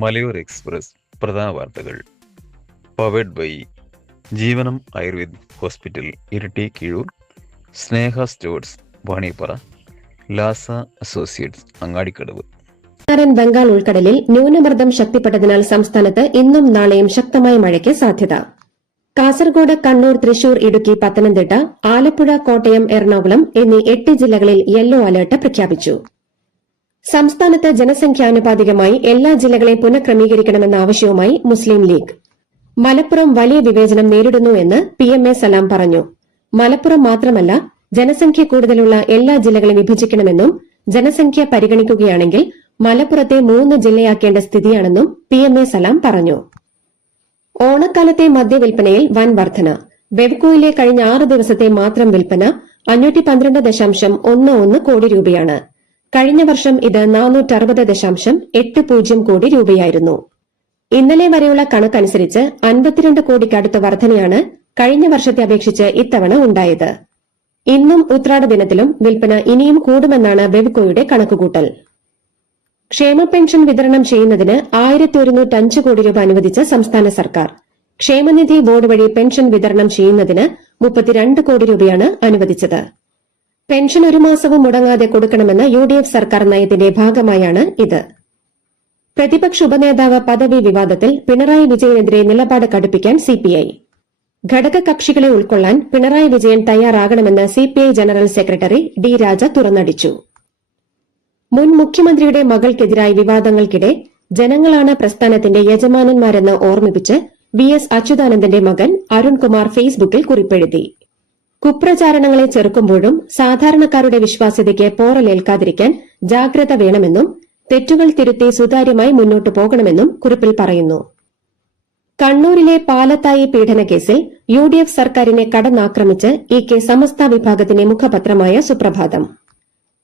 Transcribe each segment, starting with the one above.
മലയോര എക്സ്പ്രസ് പ്രധാന വാർത്തകൾ powered by Jeevanam Ayurved hospital Iritty Keezhur, Sneha stores Vaniyappara, Lasa associates Angadikkadavu. Bengal ഉൾക്കടലിൽ ന്യൂനമർദ്ദം ശക്തിപ്പെട്ടതിനാൽ സംസ്ഥാനത്ത് ഇന്നും നാളെയും ശക്തമായ മഴയ്ക്ക് സാധ്യത. കാസർഗോഡ്, കണ്ണൂർ, തൃശൂർ, ഇടുക്കി, പത്തനംതിട്ട, ആലപ്പുഴ, കോട്ടയം, എറണാകുളം എന്നീ 8 ജില്ലകളിൽ യെല്ലോ അലർട്ട് പ്രഖ്യാപിച്ചു. സംസ്ഥാനത്ത് ജനസംഖ്യാനുപാതികമായി എല്ലാ ജില്ലകളെയും പുനഃക്രമീകരിക്കണമെന്ന ആവശ്യവുമായി മുസ്ലിം ലീഗ്. മലപ്പുറം വലിയ വിവേചനം നേരിടുന്നു എന്ന് PMA സലാം പറഞ്ഞു. മലപ്പുറം മാത്രമല്ല, ജനസംഖ്യ കൂടുതലുള്ള എല്ലാ ജില്ലകളെയും വിഭജിക്കണമെന്നും ജനസംഖ്യ പരിഗണിക്കുകയാണെങ്കിൽ മലപ്പുറത്തെ 3 ജില്ലയാക്കേണ്ട സ്ഥിതിയാണെന്നും PMA സലാം പറഞ്ഞു. ഓണക്കാലത്തെ മദ്യവിൽപ്പനയിൽ വൻ വർധന. ബെവ്കോയിലെ കഴിഞ്ഞ 6 ദിവസത്തെ മാത്രം വിൽപ്പന 512.11 കോടി രൂപയാണ്. കഴിഞ്ഞ വർഷം ഇത് 460.80 കോടി രൂപയായിരുന്നു. ഇന്നലെ വരെയുള്ള കണക്കനുസരിച്ച് 52 കോടിക്കടുത്ത വർധനയാണ് കഴിഞ്ഞ വർഷത്തെ അപേക്ഷിച്ച് ഇത്തവണ ഉണ്ടായത്. ഇന്നും ഉത്രാട ദിനത്തിലും വിൽപ്പന ഇനിയും കൂടുമെന്നാണ് ബെവ്കോയുടെ കണക്കുകൂട്ടൽ. ക്ഷേമ പെൻഷൻ വിതരണം ചെയ്യുന്നതിന് 1105 കോടി രൂപ അനുവദിച്ച സംസ്ഥാന സർക്കാർ. ക്ഷേമനിധി ബോർഡ് വഴി പെൻഷൻ വിതരണം ചെയ്യുന്നതിന് 32 കോടി രൂപയാണ് അനുവദിച്ചത്. പെൻഷൻ ഒരു മാസവും മുടങ്ങാതെ കൊടുക്കണമെന്ന UDF സർക്കാർ നയത്തിന്റെ ഭാഗമായാണ് ഇത്. പ്രതിപക്ഷ ഉപനേതാവ് പദവി വിവാദത്തിൽ പിണറായി വിജയനെതിരെ നിലപാട് കടുപ്പിക്കാൻ CPI. ഘടകകക്ഷികളെ ഉൾക്കൊള്ളാൻ പിണറായി വിജയൻ തയ്യാറാകണമെന്ന് CPI ജനറൽ സെക്രട്ടറി D. രാജ തുറന്നടിച്ചു. മുൻ മുഖ്യമന്ത്രിയുടെ മകൾക്കെതിരായ വിവാദങ്ങൾക്കിടെ ജനങ്ങളാണ് പ്രസ്ഥാനത്തിന്റെ യജമാനന്മാരെന്ന് ഓർമ്മിപ്പിച്ച് VS അച്യുതാനന്ദന്റെ മകൻ അരുൺകുമാർ ഫേസ്ബുക്കിൽ കുറിപ്പെഴുതി. കുപ്രചാരണങ്ങളെ ചെറുക്കുമ്പോഴും സാധാരണക്കാരുടെ വിശ്വാസ്യതയ്ക്ക് പോറലേൽക്കാതിരിക്കാൻ ജാഗ്രത വേണമെന്നും തെറ്റുകൾ തിരുത്തി സുതാര്യമായി മുന്നോട്ടു പോകണമെന്നും കുറിപ്പിൽ പറയുന്നു. കണ്ണൂരിലെ പാലത്തായി പീഡനക്കേസിൽ UDF സർക്കാരിനെ കടന്നാക്രമിച്ച് EK സമസ്ത വിഭാഗത്തിന്റെ മുഖപത്രമായ സുപ്രഭാതം.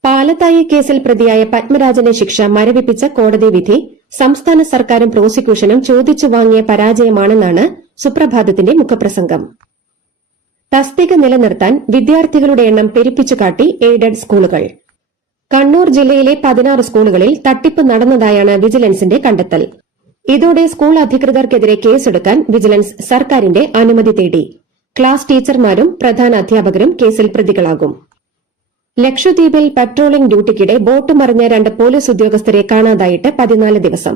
പാലത്തായി കേസിൽ പ്രതിയായ പത്മരാജന്റെ ശിക്ഷ മരവിപ്പിച്ച കോടതി വിധി സംസ്ഥാന സർക്കാരും പ്രോസിക്യൂഷനും ചോദിച്ചു വാങ്ങിയ പരാജയമാണെന്നാണ് സുപ്രഭാതത്തിന്റെ മുഖപ്രസംഗം. തസ്തിക നിലനിർത്താൻ വിദ്യാർത്ഥികളുടെ എണ്ണം പെരുപ്പിച്ചുകാട്ടി എയ്ഡഡ് സ്കൂളുകൾ. കണ്ണൂർ ജില്ലയിലെ 16 സ്കൂളുകളിൽ തട്ടിപ്പ് നടന്നതായാണ് വിജിലൻസിന്റെ കണ്ടെത്തൽ. ഇതോടെ സ്കൂൾ അധികൃതർക്കെതിരെ കേസെടുക്കാൻ വിജിലൻസ് സർക്കാരിന്റെ അനുമതി തേടി. ക്ലാസ് ടീച്ചർമാരും പ്രധാന അധ്യാപകരും കേസിൽ പ്രതികളാകും. ലക്ഷദ്വീപിൽ പട്രോളിംഗ് ഡ്യൂട്ടിക്കിടെ ബോട്ട് മറിഞ്ഞ 2 പോലീസ് ഉദ്യോഗസ്ഥരെ കാണാതായിട്ട് 14 ദിവസം.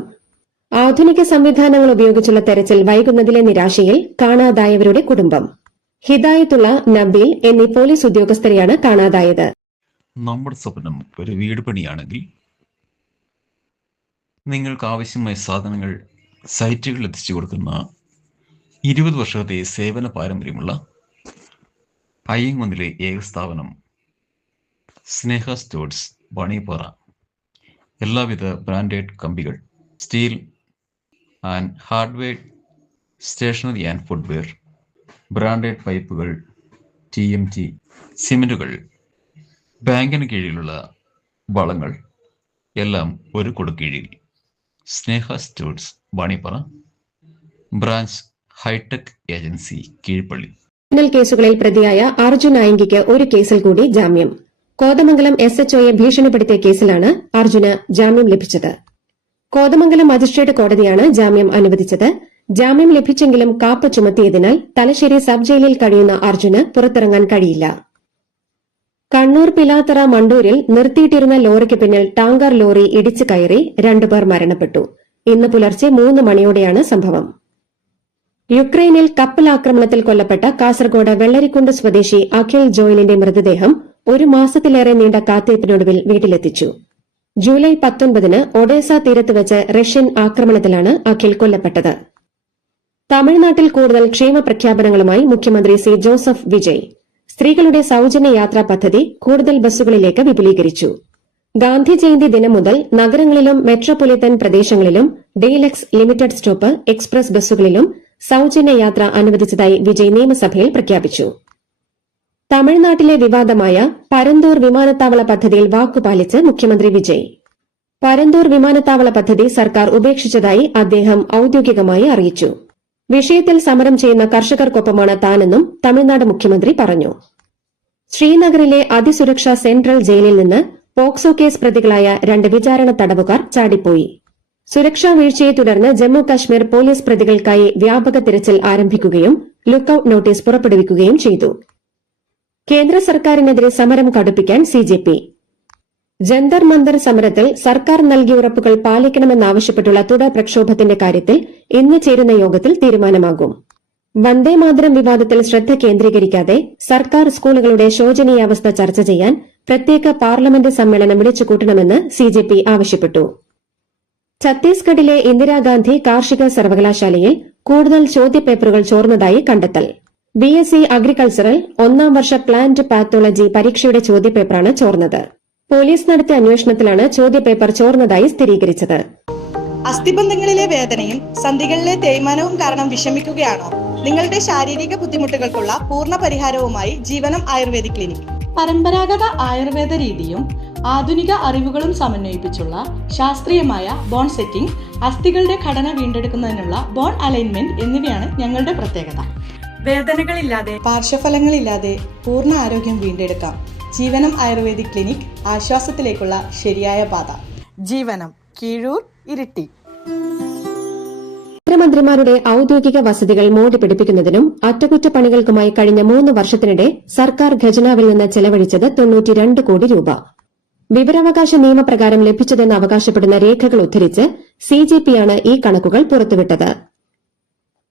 ആധുനിക സംവിധാനങ്ങൾ ഉപയോഗിച്ചുള്ള തെരച്ചിൽ വൈകുന്നതിലെ നിരാശയിൽ കാണാതായവരുടെ കുടുംബം. ഹിദായത്തുള്ള, നബീൽ എന്നീ പോലീസ് ഉദ്യോഗസ്ഥരെയാണ് കാണാതായത്. നമ്മുടെ സ്വപ്നം ഒരു വീട് പണിയാണെങ്കിൽ നിങ്ങൾക്ക് ആവശ്യമായ സാധനങ്ങൾ സൈറ്റുകളിൽ എത്തിച്ചു കൊടുക്കുന്ന 20 വർഷത്തെ സേവന പാരമ്പര്യമുള്ള അയ്യങ്കുന്നിലെ ഏക സ്ഥാപനം സ്നേഹ സ്റ്റോഴ്സ് വാണിയപ്പാറ. എല്ലാവിധ ബ്രാൻഡഡ് കമ്പികൾ, steel and hardware, stationery and footwear, branded പൈപ്പുകൾ, TMT, സിമെന്റുകൾ, ബാങ്കിന് കീഴിലുള്ള വളങ്ങൾ എല്ലാം ഒരു കൊടുക്കീഴിൽ. Sneha stores Vaniyappara, branch hi tech agency Keezhpally. Criminal കേസുകളിൽ പ്രതിയായ അർജുൻ ആയങ്കിക്ക് ഒരു കേസിൽ കൂടി ജാമ്യം. കോതമംഗലം SHOയെ ഭീഷണിപ്പെടുത്തിയ കേസിലാണ് അർജുന് ജാമ്യം ലഭിച്ചത്. കോതമംഗലം മജിസ്ട്രേറ്റ് കോടതിയാണ് ജാമ്യം അനുവദിച്ചത്. ജാമ്യം ലഭിച്ചെങ്കിലും കാപ്പ ചുമത്തിയതിനാൽ തലശ്ശേരി സബ് ജയിലിൽ കഴിയുന്ന അർജുന് പുറത്തിറങ്ങാൻ കഴിയില്ല. കണ്ണൂർ പിലാത്തറ മണ്ടൂരിൽ നിർത്തിയിട്ടിരുന്ന ലോറിക്ക് പിന്നിൽ ടാങ്കർ ലോറി ഇടിച്ചു കയറി 2 പേർ മരണപ്പെട്ടു. ഇന്ന് പുലർച്ചെ 3 മണിയോടെയാണ് സംഭവം. യുക്രൈനിൽ കപ്പലാക്രമണത്തിൽ കൊല്ലപ്പെട്ട കാസർഗോഡ് വെള്ളരിക്കുണ്ട് സ്വദേശി അഖിൽ ജോയലിന്റെ മൃതദേഹം 1 മാസത്തിലേറെ നീണ്ട കാത്തിരിപ്പിനൊടുവിൽ വീട്ടിലെത്തിച്ചു. ജൂലൈ 19-ന് ഒഡേസ തീരത്ത് വെച്ച് റഷ്യൻ ആക്രമണത്തിലാണ് അഖിൽ കൊല്ലപ്പെട്ടത്. തമിഴ്നാട്ടിൽ കൂടുതൽ ക്ഷേമ പ്രഖ്യാപനങ്ങളുമായി മുഖ്യമന്ത്രി C. ജോസഫ് വിജയ്. സ്ത്രീകളുടെ സൌജന്യ യാത്രാ പദ്ധതി കൂടുതൽ ബസ്സുകളിലേക്ക് വിപുലീകരിച്ചു. ഗാന്ധി ജയന്തി ദിനം മുതൽ നഗരങ്ങളിലും മെട്രോപൊളിറ്റൻ പ്രദേശങ്ങളിലും ഡീലക്സ്, ലിമിറ്റഡ് സ്റ്റോപ്പ്, എക്സ്പ്രസ് ബസ്സുകളിലും സൌജന്യ യാത്ര അനുവദിച്ചതായി വിജയ് നിയമസഭയിൽ പ്രഖ്യാപിച്ചു. തമിഴ്നാട്ടിലെ വിവാദമായ പരന്തൂർ വിമാനത്താവള പദ്ധതിയിൽ വാക്കുപാലിച്ച് മുഖ്യമന്ത്രി വിജയ്. പരന്തൂർ വിമാനത്താവള പദ്ധതി സർക്കാർ ഉപേക്ഷിച്ചതായി അദ്ദേഹം ഔദ്യോഗികമായി അറിയിച്ചു. വിഷയത്തിൽ സമരം ചെയ്യുന്ന കർഷകർക്കൊപ്പമാണ് താനെന്നും തമിഴ്നാട് മുഖ്യമന്ത്രി പറഞ്ഞു. ശ്രീനഗറിലെ അതിസുരക്ഷാ സെൻട്രൽ ജയിലിൽ നിന്ന് പോക്സോ കേസ് പ്രതികളായ 2 വിചാരണ തടവുകാർ ചാടിപ്പോയി. സുരക്ഷാ വീഴ്ചയെ തുടർന്ന് ജമ്മു കശ്മീർ പോലീസ് പ്രതികൾക്കായി വ്യാപക തിരച്ചിൽ ആരംഭിക്കുകയും ലുക്കൌട്ട് നോട്ടീസ് പുറപ്പെടുവിക്കുകയും ചെയ്തു. കേന്ദ്ര സർക്കാരിനെതിരെ സമരം കടുപ്പിക്കാൻ സിജെപി. ജന്തർ മന്ദർ സമരത്തിൽ സർക്കാർ നൽകിയ ഉറപ്പുകൾ പാലിക്കണമെന്നാവശ്യപ്പെട്ടുള്ള തുടർ പ്രക്ഷോഭത്തിന്റെ കാര്യത്തിൽ ഇന്ന് ചേരുന്ന യോഗത്തിൽ തീരുമാനമാകും. വന്ദേമാതരം വിവാദത്തിൽ ശ്രദ്ധ കേന്ദ്രീകരിക്കാതെ സർക്കാർ സ്കൂളുകളുടെ ശോചനീയാവസ്ഥ ചർച്ച ചെയ്യാൻ പ്രത്യേക പാർലമെന്റ് സമ്മേളനം വിളിച്ചുകൂട്ടണമെന്ന് സിജെപി ആവശ്യപ്പെട്ടു. ഛത്തീസ്ഗഡിലെ ഇന്ദിരാഗാന്ധി കാർഷിക സർവകലാശാലയിൽ കൂടുതൽ ചോദ്യപേപ്പറുകൾ ചോർന്നതായി കണ്ടെത്തൽ. ബിഎസ്സി അഗ്രികൾച്ചറൽ 1ാം വർഷ പ്ലാന്റ് പാത്തോളജി പരീക്ഷയുടെ ചോദ്യപേപ്പറാണ് ചോർന്നത്. പോലീസ് നടത്തിയ അന്വേഷണത്തിലാണ് ചോദ്യപേപ്പർ ചോർന്നതായി സ്ഥിരീകരിച്ചത്. അസ്ഥിബന്ധങ്ങളിലെ വേദനയും സന്ധികളിലെ തേയ്മാനവും കാരണം വിഷമിക്കുകയാണോ? നിങ്ങളുടെ ശാരീരിക ബുദ്ധിമുട്ടുകൾക്കുള്ള പൂർണ്ണ പരിഹാരവുമായി ജീവനം ആയുർവേദിക് ക്ലിനിക്. പരമ്പരാഗത ആയുർവേദ രീതിയും ആധുനിക അറിവുകളും സമന്വയിപ്പിച്ചുള്ള ശാസ്ത്രീയമായ ബോൺ സെറ്റിംഗ്, അസ്ഥികളുടെ ഘടന വീണ്ടെടുക്കുന്നതിനുള്ള ബോൺ അലൈൻമെന്റ് എന്നിവയാണ് ഞങ്ങളുടെ പ്രത്യേകത. വേദനകളില്ലാതെ, പാർശ്വഫലങ്ങളില്ലാതെ പൂർണ്ണ ആരോഗ്യം വീണ്ടെടുക്കാം. ജീവനം ആയുർവേദിക് ക്ലിനിക്, ആശ്വാസത്തിലേക്കുള്ള ശരിയായ പാത. ജീവനം, കീഴൂർ, ഇരിട്ടി. കേന്ദ്രമന്ത്രിമാരുടെ ഔദ്യോഗിക വസതികൾ മോടി പിടിപ്പിക്കുന്നതിനും അറ്റകുറ്റപ്പണികൾക്കുമായി കഴിഞ്ഞ 3 വർഷത്തിനിടെ സർക്കാർ ഖജനാവിൽ നിന്ന് ചെലവഴിച്ചത് 92 കോടി രൂപ. വിവരാവകാശ നിയമപ്രകാരം ലഭിച്ചതെന്ന് അവകാശപ്പെടുന്ന രേഖകൾ ഉദ്ധരിച്ച് സിജെപിയാണ് ഈ കണക്കുകൾ പുറത്തുവിട്ടത്.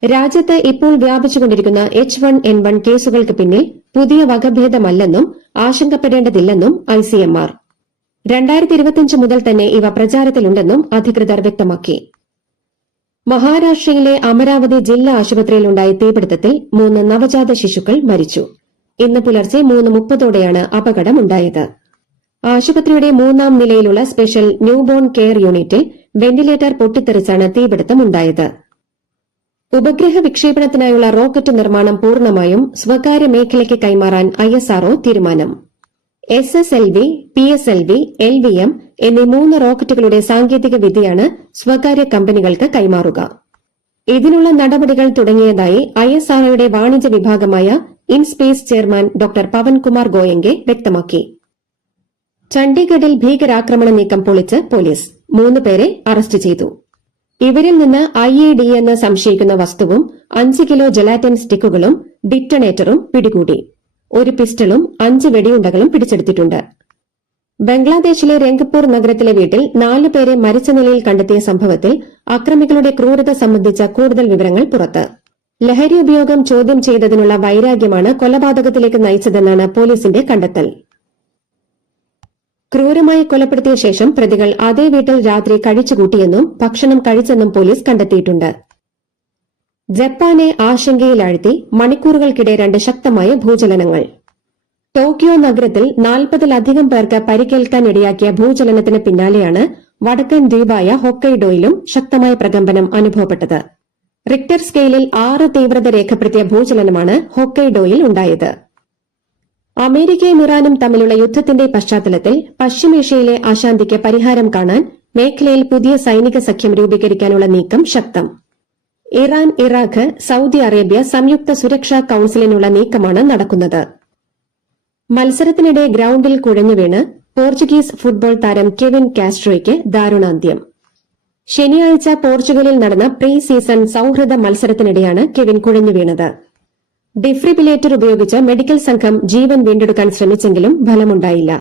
രാജ്യത്ത് ഇപ്പോൾ വ്യാപിച്ചുകൊണ്ടിരിക്കുന്ന H1N1 കേസുകൾക്ക് പിന്നിൽ പുതിയ വകഭേദമല്ലെന്നും ആശങ്കപ്പെടേണ്ടതില്ലെന്നും ICMR. 2025 മുതൽ തന്നെ ഇവ പ്രചാരത്തിലുണ്ടെന്നും അധികൃതർ വ്യക്തമാക്കി. മഹാരാഷ്ട്രയിലെ അമരാവതി ജില്ലാ ആശുപത്രിയിലുണ്ടായ തീപിടുത്തത്തിൽ 3 നവജാത ശിശുക്കൾ മരിച്ചു. ഇന്ന് പുലർച്ചെ 3:30ഓടെയാണ് അപകടമുണ്ടായത്. ആശുപത്രിയുടെ 3ാം നിലയിലുള്ള സ്പെഷ്യൽ ന്യൂബോൺ കെയർ യൂണിറ്റിൽ വെന്റിലേറ്റർ പൊട്ടിത്തെറിച്ചാണ് തീപിടുത്തമുണ്ടായത്. ഉപഗ്രഹ വിക്ഷേപണത്തിനായുള്ള റോക്കറ്റ് നിർമ്മാണം പൂർണ്ണമായും സ്വകാര്യ മേഖലയ്ക്ക് കൈമാറാൻ ISRO തീരുമാനം. SSLV, PSLV, LVM എന്നീ 3 റോക്കറ്റുകളുടെ സാങ്കേതിക വിദ്യയാണ് സ്വകാര്യ കമ്പനികൾക്ക് കൈമാറുക. ഇതിനുള്ള നടപടികൾ തുടങ്ങിയതായി ISROയുടെ വാണിജ്യ വിഭാഗമായ IN-SPACe chairman doctor Pavankumar Goenka വ്യക്തമാക്കി. ചണ്ഡീഗഡിൽ ഭീകരാക്രമണ നീക്കം പൊളിച്ച് പോലീസ് 3 പേരെ അറസ്റ്റ് ചെയ്തു. ഇവരിൽ നിന്ന് IED എന്ന് സംശയിക്കുന്ന വസ്തുവും 5 കിലോ ജലാറ്റിൻ സ്റ്റിക്കുകളും ഡിറ്റണേറ്ററും പിടികൂടി. 1 പിസ്റ്റളും 5 വെടിയുണ്ടകളും പിടിച്ചെടുത്തിട്ടുണ്ട്. ബംഗ്ലാദേശിലെ രംഗ്പൂർ നഗരത്തിലെ വീട്ടിൽ 4 പേരെ മരിച്ച നിലയിൽ കണ്ടെത്തിയ സംഭവത്തിൽ അക്രമികളുടെ ക്രൂരത സംബന്ധിച്ച കൂടുതൽ വിവരങ്ങൾ പുറത്ത്. ലഹരി ഉപയോഗം ചോദ്യം ചെയ്തതിനുള്ള വൈരാഗ്യമാണ് കൊലപാതകത്തിലേക്ക് നയിച്ചതെന്നാണ് പോലീസിന്റെ കണ്ടെത്തൽ. ക്രൂരമായി കൊലപ്പെടുത്തിയ ശേഷം പ്രതികൾ അതേ വീട്ടിൽ രാത്രി കഴിച്ചുകൂട്ടിയെന്നും ഭക്ഷണം കഴിച്ചെന്നും പോലീസ് കണ്ടെത്തിയിട്ടുണ്ട്. ജപ്പാനെ ആശങ്കയിലാഴ്ത്തി മണിക്കൂറുകൾക്കിടെ 2 ശക്തമായ ഭൂചലനങ്ങൾ. ടോക്കിയോ നഗരത്തിൽ 40-ലധികം പേർക്ക് പരിക്കേൽക്കാനിടയാക്കിയ ഭൂചലനത്തിന് പിന്നാലെയാണ് വടക്കൻ ദ്വീപായ ഹൊക്കൈഡോയിലും ശക്തമായ പ്രകമ്പനം അനുഭവപ്പെട്ടത്. റിക്ടർ സ്കെയിലിൽ 6 തീവ്രത രേഖപ്പെടുത്തിയ ഭൂചലനമാണ് ഹൊക്കൈഡോയിൽ ഉണ്ടായത്. അമേരിക്കയും ഇറാനും തമ്മിലുള്ള യുദ്ധത്തിന്റെ പശ്ചാത്തലത്തിൽ പശ്ചിമേഷ്യയിലെ അശാന്തിക്ക് പരിഹാരം കാണാൻ മേഖലയിൽ പുതിയ സൈനിക സഖ്യം രൂപീകരിക്കാനുള്ള നീക്കം ശക്തം. ഇറാൻ, ഇറാഖ്, സൌദി അറേബ്യ സംയുക്ത സുരക്ഷാ കൌൺസിലിനുള്ള നീക്കമാണ് നടക്കുന്നത്. മത്സരത്തിനിടെ ഗ്രൌണ്ടിൽ കുഴഞ്ഞുവീണ് പോർച്ചുഗീസ് ഫുട്ബോൾ താരം കെവിൻ കാസ്ട്രോയ്ക്ക് ദാരുണാന്ത്യം. ശനിയാഴ്ച പോർച്ചുഗലിൽ നടന്ന പ്രീ സീസൺ സൌഹൃദ മത്സരത്തിനിടെയാണ് കെവിൻ കുഴഞ്ഞുവീണത്. ഡിഫ്രിബിലേറ്റർ ഉപയോഗിച്ച് മെഡിക്കൽ സംഘം ജീവൻ വീണ്ടെടുക്കാൻ ശ്രമിച്ചെങ്കിലും ഫലമുണ്ടായില്ല.